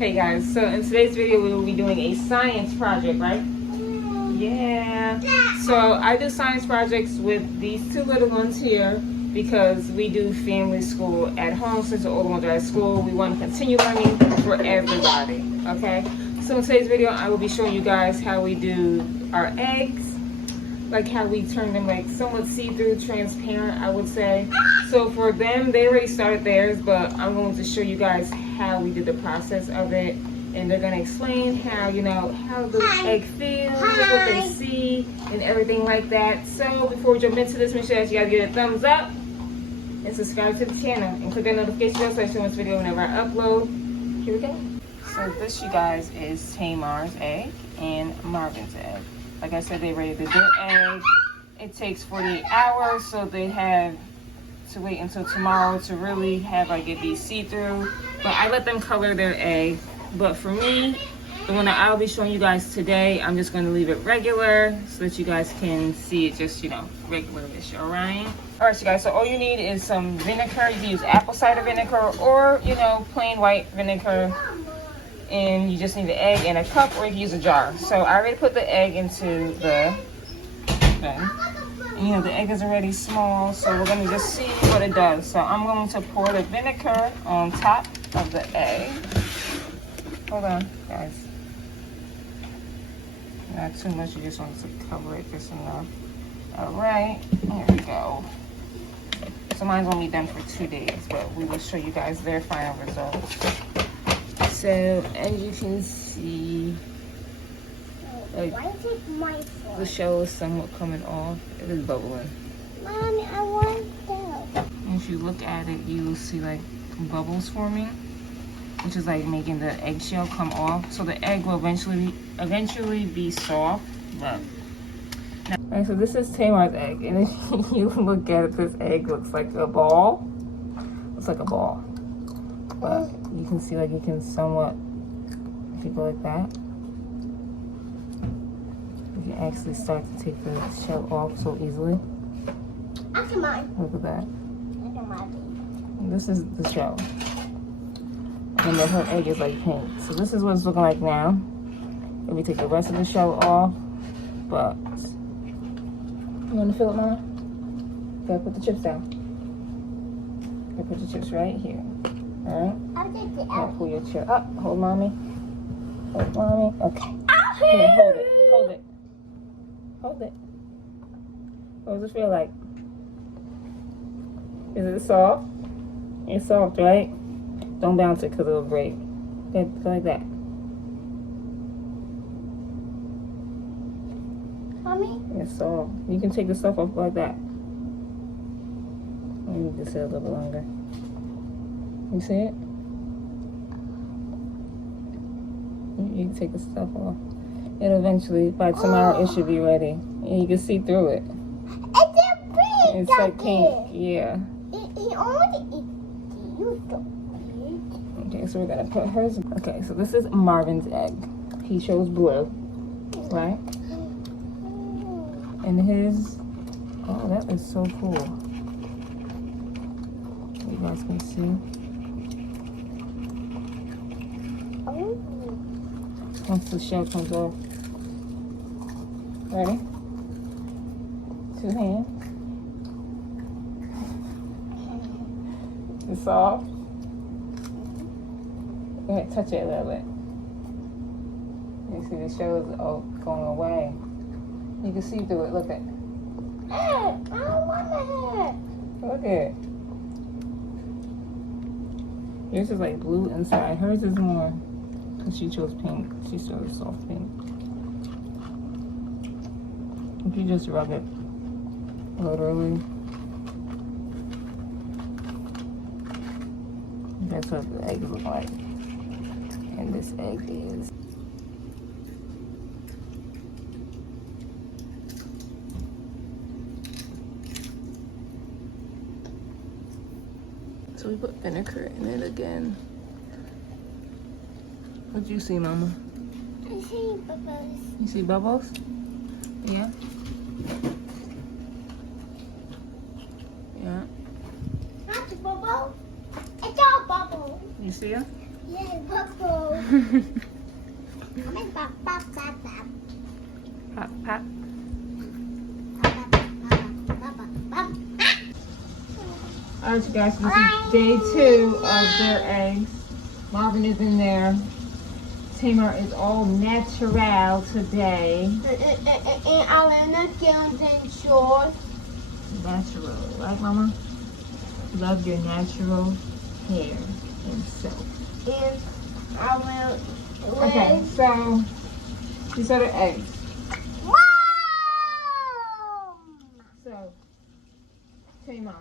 Hey guys, so in today's video we will be doing a science project, right? Yeah. So I do science projects with these two little ones here because we do family school at home since the older ones are at school. We want to continue learning for everybody, okay? So in today's video I will be showing you guys how we do our eggs, like how we turn them like somewhat see-through, transparent, I would say. So for them, they already started theirs, but I'm going to show you guys how we did the process of it. And they're going to explain how, you know, how the egg feels, what they see, and everything like that. So before we jump into this, make sure that you guys give it a thumbs up and subscribe to the channel. And click that notification bell so I show this video whenever I upload. Here we go. So this, you guys, is Tamar's egg and Marvin's egg. Like I said, they rated their egg. It takes 48 hours, so they have to wait until tomorrow to really have like it be see-through. But I let them color their egg. But for me, the one that I'll be showing you guys today, I'm just going to leave it regular so that you guys can see it just, you know, regular-ish, all right? All right, you guys, so all you need is some vinegar. You can use apple cider vinegar or, you know, plain white vinegar. And you just need the egg in a cup, or you can use a jar. So I already put the egg into the thing. And, you know, the egg is already small, so we're going to just see what it does. So I'm going to pour the vinegar on top of the egg. Hold on, guys. Not too much, you just want to cover it just enough. All right, here we go. So mine's gonna be done for 2 days, but we will show you guys their final results. So as you can see, like, why is it my fault? the shell is somewhat coming off. It is bubbling. Mommy, I want that. And if you look at it, you will see like bubbles forming, which is like making the eggshell come off. So the egg will eventually be soft. But alright, so this is Tamar's egg, and if you look at it, this egg looks like a ball. Looks like a ball, but you can see like you can somewhat, if you go like that, you can actually start to take the shell off so easily. After mine. Look at that. After mine. And this is the shell. And then her egg is like pink. So this is what it's looking like now. Let me take the rest of the shell off. But you want to fill it, Mama? Gotta put the chips down. Gotta put the chips right here. Alright? I'll take the Now apple. pull your chair up. Hold Mommy. Hold Mommy. Okay. Here, hold it. Hold it. Hold it. What does it feel like? Is it soft? It's soft, right? Don't bounce it because it'll break. Okay, go like that. Mommy? It's soft. You can take the stuff off like that. I need to sit a little bit longer. You see it? You can take the stuff off. It'll eventually, by tomorrow, it should be ready. And you can see through it. It's a pink. It's like pink. Yeah. He only eats you don't. Okay, so we're gonna put hers. Okay, so this is Marvin's egg. He chose blue, right? And his, oh, that is so cool. You guys can see. Once the shell comes off. Ready? 2 hands. It's soft. Go ahead, touch it a little bit. You see the shell is going away. You can see through it. Look at it. I don't want to have. Look at it. Yours is like blue inside. Hers is more, because she chose pink. She chose soft pink. If you just rub it, literally. That's what the eggs look like. And this egg is. So we put vinegar in it again. What do you see, Mama? I see bubbles. You see bubbles? Yeah? Yeah. Not a bubble. It's all bubble. You see them? Yeah, bubble. I mean, pop, pop, pop, pop. Pop, pop. Alright, you guys, this is day 2 of their eggs. Marvin is in there. Tamar is all natural today. And Alana gowns and shorts. Natural, right, Mama? Love your natural hair and silk. And I will. Okay, so these are the eggs. Wow! So, Tamar,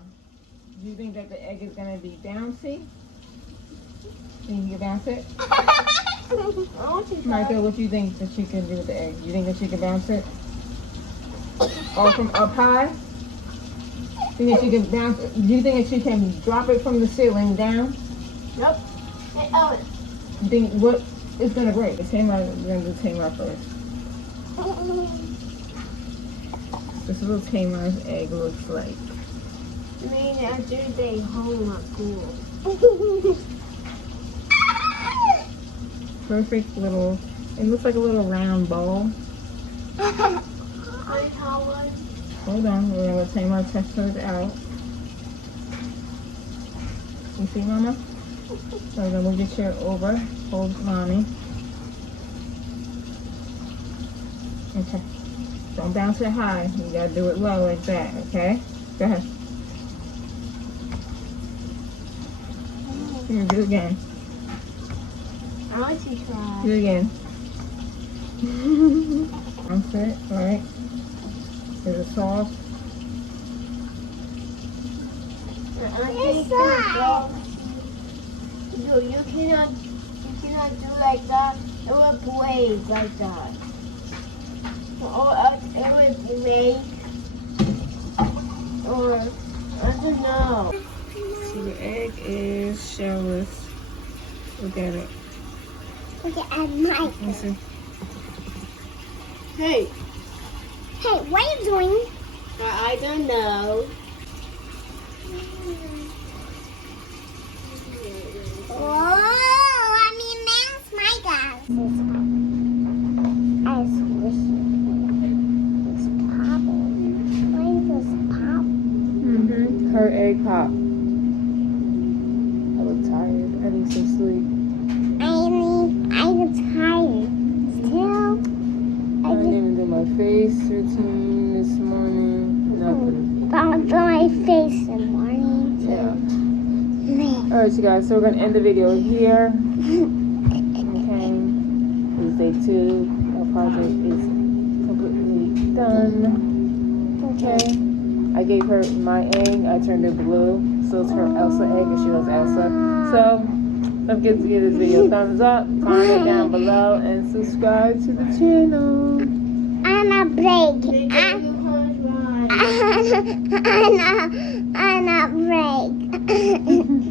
do you think that the egg is going to be bouncy? Think you can bounce it? Michael, what do you think that she can do with the egg? You think that she can bounce it? Or from up high? Do you think she can bounce it? Do you think that she can drop it from the ceiling down? Nope. Hey, Ellen. You think what is gonna break? We're gonna do Tamar first. This is what Tamar's egg looks like. I mean, I do stay home at school. Perfect little, it looks like a little round ball. I have one. Hold on, we're gonna let Tamar test hers out. You see, Mama? So we're gonna move your chair over. Hold Mommy. Okay. Don't bounce it high. You gotta do it low like that, okay? Go ahead. Here, do it again. I want to try. Do it again. Bounce it, alright? Is it soft? It's soft. No, you cannot do like that. It will break like that. Or else it will break. Or I don't know. So the egg is shellless. Look at it. Look at my. Let me see. Hey, what are you doing? I don't know. Oh, I mean, man's my guy. I squish it's popping. Mine just pop. Her egg pop. I look tired. I need some sleep. I'm tired. Still, I didn't even do my face routine this morning. Nothing. don't do my face in the morning. Yeah. Alright, you guys, so we're going to end the video here. Okay. This is day 2. Our project is completely done. Okay. I gave her my egg. I turned it blue. So it's her Elsa egg, and she loves Elsa. So, don't forget to give this video a thumbs up, comment down below, and subscribe to the channel. I'm a break. I'm a break.